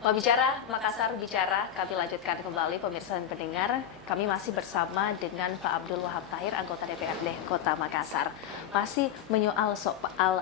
Mau bicara, Makassar bicara, kami lanjutkan kembali pemirsa dan pendengar. Kami masih bersama dengan Pak Abdul Wahab Tahir, anggota DPRD Kota Makassar. Masih menyoal soal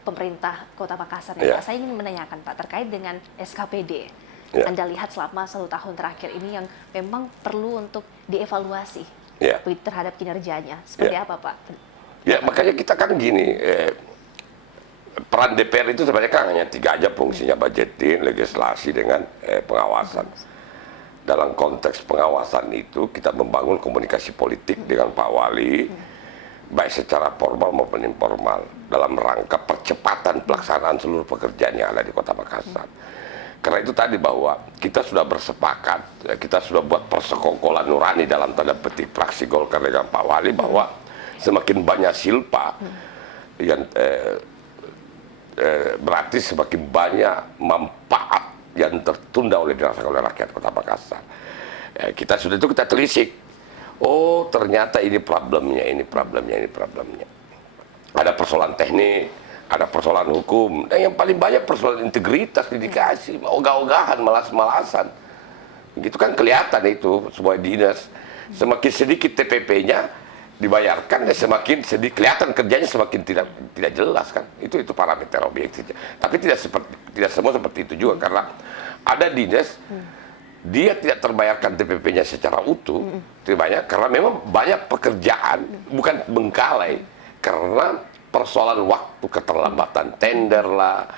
pemerintah Kota Makassar. Pak, saya ingin menanyakan Pak terkait dengan SKPD. Anda lihat selama 1 tahun terakhir ini yang memang perlu untuk dievaluasi terhadap kinerjanya. Seperti apa Pak? Ya makanya kita kan gini, peran DPR itu sebenarnya kan hanya 3 aja fungsinya, budgeting, legislasi, dengan pengawasan. Dalam konteks pengawasan itu kita membangun komunikasi politik dengan Pak Wali, baik secara formal maupun informal, dalam rangka percepatan pelaksanaan seluruh pekerjaan yang ada di Kota Makassar. Karena itu tadi bahwa kita sudah bersepakat, kita sudah buat persekongkolan nurani dalam tanda petik fraksi Golkar dengan Pak Wali, bahwa semakin banyak silpa yang berarti semakin banyak manfaat yang tertunda oleh dirasakan oleh rakyat Kota Makassar. Kita sudah itu kita telisik. Oh ternyata ini problemnya, ini problemnya, ini problemnya. Ada persoalan teknik, ada persoalan hukum, dan yang paling banyak persoalan integritas, dedikasi, ogah-ogahan, malas-malasan. Gitu kan kelihatan itu sebuah dinas. Semakin sedikit TPP-nya dibayarkan, dan semakin sedikit kelihatan kerjanya semakin tidak jelas kan. Itu parameter objektifnya. Tapi tidak semua seperti itu juga, karena ada dinas dia tidak terbayarkan TPP-nya secara utuh, banyak karena memang banyak pekerjaan bukan bengkalai karena persoalan waktu, keterlambatan tender lah,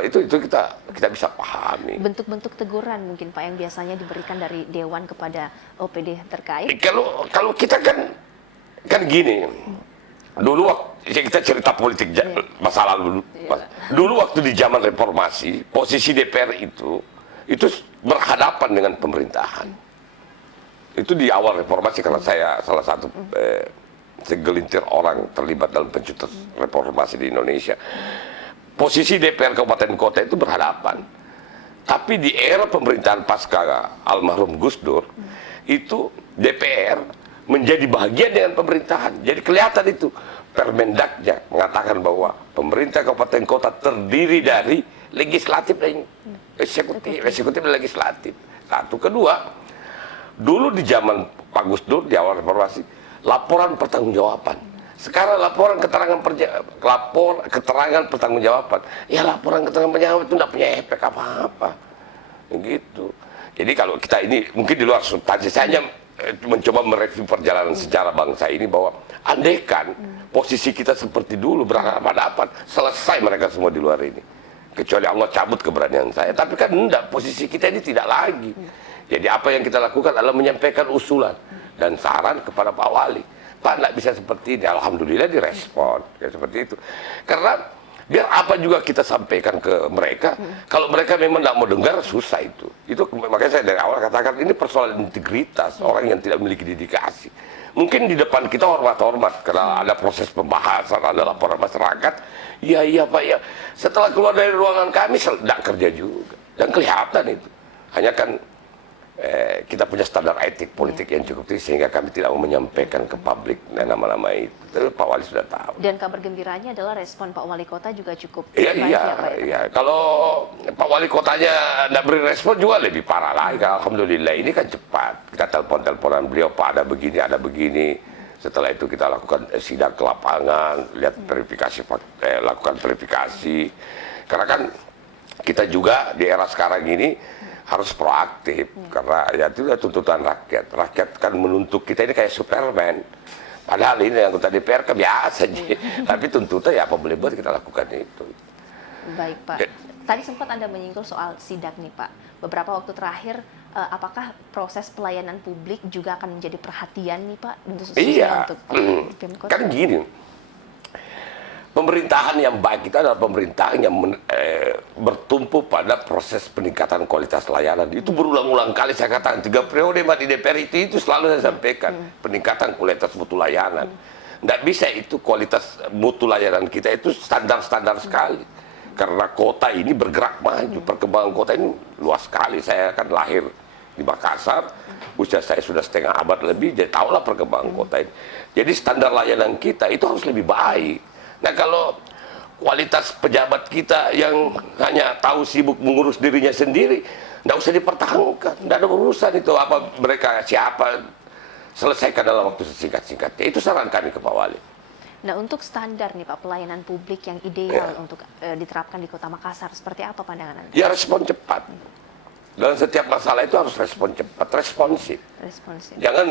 itu kita bisa pahami. Bentuk-bentuk teguran mungkin Pak yang biasanya diberikan dari Dewan kepada OPD terkait. Kalau kita kan gini, dulu waktu kita cerita politik masa lalu, dulu waktu di zaman reformasi, posisi DPR itu berhadapan dengan pemerintahan. Itu di awal reformasi, karena saya salah satu segelintir orang terlibat dalam pencetus reformasi di Indonesia. Posisi DPR kabupaten kota itu berhadapan. Tapi di era pemerintahan pasca almarhum Gus Dur, itu DPR menjadi bagian dengan pemerintahan. Jadi kelihatan itu Permendaknya mengatakan bahwa pemerintah kabupaten kota terdiri dari legislatif dan eksekutif dan legislatif. Satu. Kedua, dulu di zaman Pak Gus Dur di awal reformasi, laporan pertanggungjawaban. Sekarang laporan keterangan pertanggungjawaban. Ya laporan keterangan pertanggungjawaban itu tidak punya efek apa-apa. Gitu. Jadi kalau kita ini mungkin di luar substansi, saya hanya mencoba mereview perjalanan sejarah bangsa ini, bahwa andaikan posisi kita seperti dulu berhadapan, selesai mereka semua di luar ini. Kecuali Allah cabut keberanian saya. Tapi kan enggak, posisi kita ini tidak lagi. Jadi apa yang kita lakukan adalah menyampaikan usulan dan saran kepada Pak Wali. Pak, enggak bisa seperti ini. Alhamdulillah direspon. Ya, seperti itu. Karena biar apa juga kita sampaikan ke mereka, kalau mereka memang tidak mau dengar, susah itu. Makanya saya dari awal katakan, ini persoalan integritas, orang yang tidak memiliki dedikasi. Mungkin di depan kita hormat-hormat, karena ada proses pembahasan, ada laporan masyarakat. Iya Pak, ya. Setelah keluar dari ruangan kami, tidak kerja juga. Dan kelihatan itu. Hanya kan kita punya standar etik politik yang cukup tinggi, sehingga kami tidak mau menyampaikan ke publik nama-nama itu. Tapi Pak Wali sudah tahu. Dan kabar gembiranya adalah respon Pak Wali Kota juga cukup baik ya Pak. Iya. Kalau Pak Wali Kotanya tidak beri respon juga lebih parah lagi. Alhamdulillah ini kan cepat. Kita telepon-teleponan beliau, Pak ada begini. Setelah itu kita lakukan sidak ke lapangan, lihat verifikasi, lakukan verifikasi. Karena kan kita juga di era sekarang ini harus proaktif, karena ya itu tuntutan rakyat. Rakyat kan menuntut kita ini kayak Superman. Padahal ini anggota DPR kan biasa aja. Tapi tuntutan ya apa boleh buat, kita lakukan itu. Baik Pak. Tadi sempat Anda menyinggung soal sidak nih Pak. Beberapa waktu terakhir, apakah proses pelayanan publik juga akan menjadi perhatian nih Pak? Iya, untuk Pemkot? kan gini. Pemerintahan yang baik itu adalah pemerintahan yang bertumpu pada proses peningkatan kualitas layanan. Itu berulang-ulang kali saya katakan, 3 periode di DPR itu selalu saya sampaikan, peningkatan kualitas mutu layanan. Nggak bisa itu kualitas mutu layanan kita itu standar-standar sekali. Karena kota ini bergerak maju, perkembangan kota ini luas sekali. Saya kan lahir di Makassar, usia saya sudah setengah abad lebih, jadi tahulah perkembangan kota ini. Jadi standar layanan kita itu harus lebih baik. Nah kalau kualitas pejabat kita yang hanya tahu sibuk mengurus dirinya sendiri, nggak usah dipertahankan, nggak ada urusan itu apa mereka siapa, selesaikan dalam waktu sesingkat-singkatnya. Itu saran kami ke Pak Wali. Nah, untuk standar nih Pak, pelayanan publik yang ideal untuk diterapkan di Kota Makassar, seperti apa pandangan Anda? Ya respon cepat. Dalam setiap masalah itu harus respon cepat, responsif. Jangan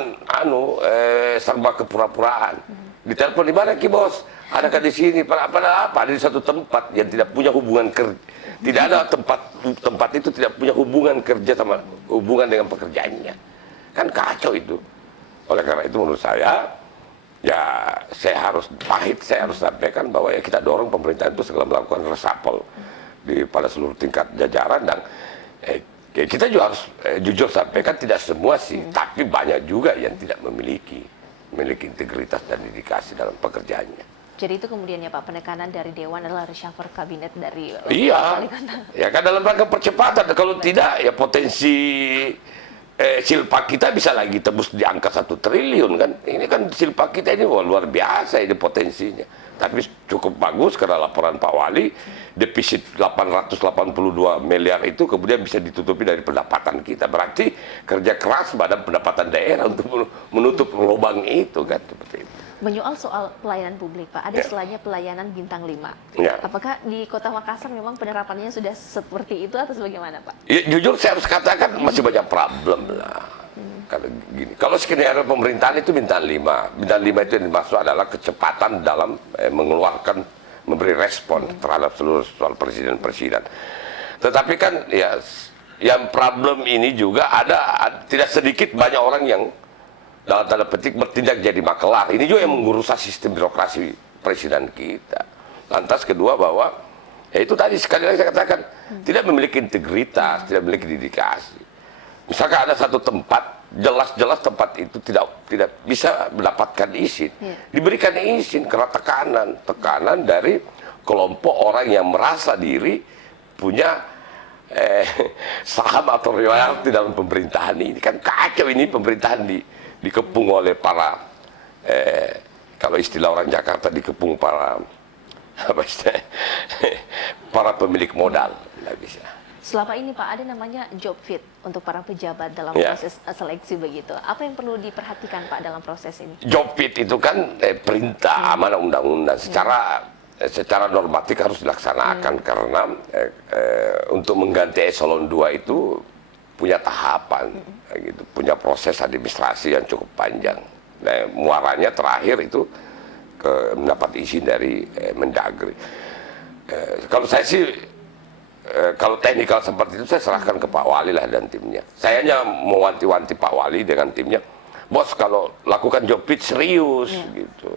serba kepura-puraan. Ditelepon, di mana Ki Bos? Adakah di sini? Pada apa? Ada di satu tempat yang tidak punya hubungan kerja. Tidak ada tempat itu tidak punya hubungan kerja sama hubungan dengan pekerjaannya. Kan kacau itu. Oleh karena itu menurut saya, ya saya harus sampaikan bahwa ya kita dorong pemerintah itu segera melakukan reshuffle pada seluruh tingkat jajaran, dan kita juga harus jujur sampaikan tidak semua sih, tapi banyak juga yang tidak memiliki integritas dan dedikasi dalam pekerjaannya. Jadi itu kemudian ya Pak, penekanan dari Dewan adalah reshuffle kabinet dari iya, ya kan dalam rangka percepatan. Kalau tidak ya potensi silpa kita bisa lagi tembus di angka 1 triliun kan. Ini kan silpa kita ini luar biasa ini potensinya. Tapi cukup bagus karena laporan Pak Wali, defisit 882 miliar itu kemudian bisa ditutupi dari pendapatan kita. Berarti kerja keras Badan Pendapatan Daerah untuk menutup lubang itu kan, seperti itu. Menyoal soal pelayanan publik Pak, ada istilahnya pelayanan bintang 5. Apakah di Kota Makassar memang penerapannya sudah seperti itu atau bagaimana Pak? Ya, jujur saya harus katakan masih banyak problem lah. Kalau skenario pemerintahan itu bintang 5. Bintang 5 itu yang dimaksud adalah kecepatan dalam memberi respon terhadap seluruh soal presiden. Tetapi kan ya yang problem ini juga ada tidak sedikit banyak orang yang dalam tanda petik bertindak jadi makelar. Ini juga yang mengurusak sistem birokrasi presiden kita. Lantas kedua bahwa ya itu tadi sekali lagi saya katakan tidak memiliki integritas, tidak memiliki dedikasi. Misalkan ada satu tempat, jelas-jelas tempat itu tidak bisa mendapatkan izin, diberikan izin karena tekanan dari kelompok orang yang merasa diri punya saham atau royalti dalam pemerintahan ini. Kan kacau ini pemerintahan dikepung oleh para kalau istilah orang Jakarta dikepung para para pemilik modal. Nggak bisa. Selama ini Pak, ada namanya job fit untuk para pejabat dalam proses seleksi begitu. Apa yang perlu diperhatikan Pak dalam proses ini? Job fit itu kan perintah amanah undang-undang. Secara normatif harus dilaksanakan karena untuk mengganti eselon 2 itu punya tahapan, gitu, punya proses administrasi yang cukup panjang. Nah, muaranya terakhir itu mendapat izin dari Mendagri. Kalau saya sih kalau teknikal seperti itu saya serahkan ke Pak Wali lah dan timnya. Saya hanya mewanti-wanti Pak Wali dengan timnya, bos kalau lakukan job fit serius gitu.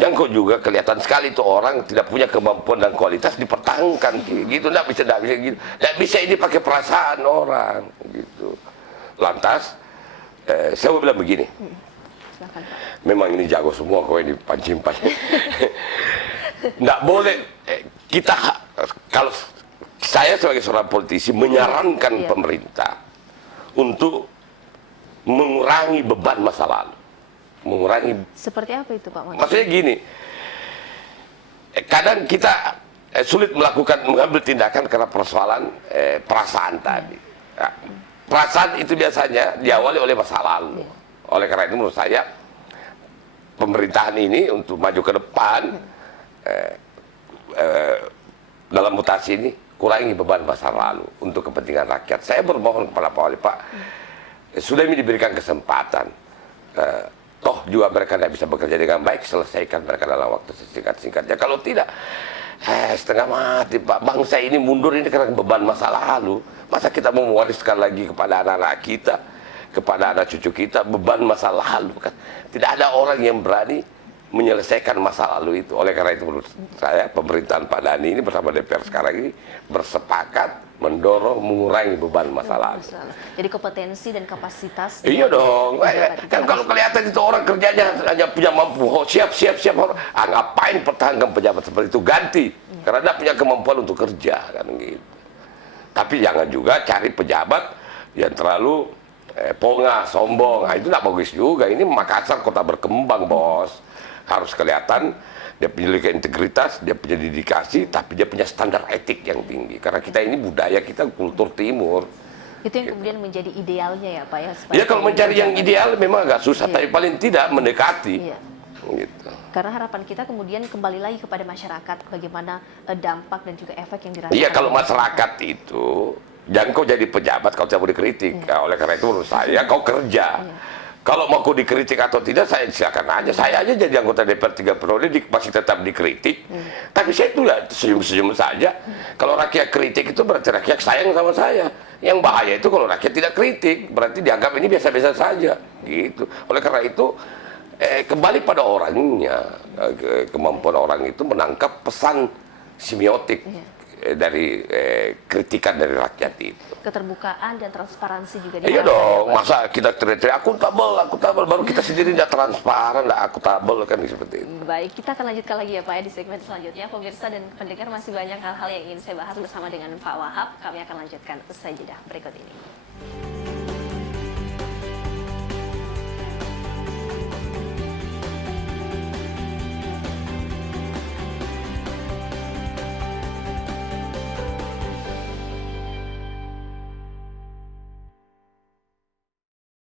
Yang kok juga kelihatan sekali itu orang tidak punya kemampuan dan kualitas dipertahankan gitu, nggak bisa gitu, nggak bisa ini pakai perasaan orang gitu. Lantas saya mau bilang begini, memang ini jago semua kau ini pancing-pancing. Nggak boleh kita kalau saya sebagai seorang politisi menyarankan pemerintah untuk mengurangi beban masa lalu. Seperti apa itu Pak? Maksudnya gini, kadang kita sulit mengambil tindakan karena persoalan perasaan tadi. Nah, perasaan itu biasanya diawali oleh masa lalu. Oleh karena itu menurut saya pemerintahan ini untuk maju ke depan dalam mutasi ini kurangi beban masa lalu untuk kepentingan rakyat. Saya bermohon kepada Pak Wali, Pak, sudah ini diberikan kesempatan. Toh juga mereka tidak bisa bekerja dengan baik, selesaikan mereka dalam waktu sesingkat-singkatnya. Kalau tidak, setengah mati Pak. Bangsa ini mundur ini karena beban masa lalu. Masa kita mau mewariskan lagi kepada anak-anak kita, kepada anak cucu kita, beban masa lalu kan? Tidak ada orang yang berani menyelesaikan masa lalu itu. Oleh karena itu menurut saya pemerintahan Pak Dhani ini bersama DPR sekarang ini bersepakat mendorong mengurangi beban masa lalu. Jadi kompetensi dan kapasitas. Iya dong. Kan kalau kelihatan itu orang kerjanya hanya punya mampu, siap orang. Ngapain pertahankan pejabat seperti itu, ganti. Karena tidak punya kemampuan untuk kerja kan gitu. Tapi jangan juga cari pejabat yang terlalu pongah, sombong. Nah, itu tidak bagus juga. Ini Makassar kota berkembang, bos. Harus kelihatan dia punya integritas, dia punya dedikasi, tapi dia punya standar etik yang tinggi. Karena kita ini budaya, kita kultur timur. Itu yang kemudian menjadi idealnya ya Pak ya? Ya kalau mencari yang ideal memang agak susah, tapi paling tidak mendekati. Gitu. Karena harapan kita kemudian kembali lagi kepada masyarakat, bagaimana dampak dan juga efek yang dirasakan. Iya, kalau masyarakat itu, jangan kau jadi pejabat, kau tidak boleh dikritik. Oleh karena itu menurut saya, kau kerja. Kalau mau kau dikritik atau tidak, saya silakan aja. Saya aja jadi anggota DPR 3 periode, masih tetap dikritik. Tapi saya itulah senyum-senyum saja. Kalau rakyat kritik itu berarti rakyat sayang sama saya. Yang bahaya itu kalau rakyat tidak kritik, berarti dianggap ini biasa-biasa saja. Gitu. Oleh karena itu, kembali pada orangnya, kemampuan orang itu menangkap pesan semiotik dari kritikan dari rakyat itu. Keterbukaan dan transparansi juga. Iya dong, masa kita teriak-teriak akuntabel, baru kita sendiri tidak transparan, tidak akuntabel, kan seperti itu. Baik, kita akan lanjutkan lagi ya Pak ya di segmen selanjutnya. Pemirsa dan pendengar, masih banyak hal-hal yang ingin saya bahas bersama dengan Pak Wahab. Kami akan lanjutkan usai jeda berikut ini.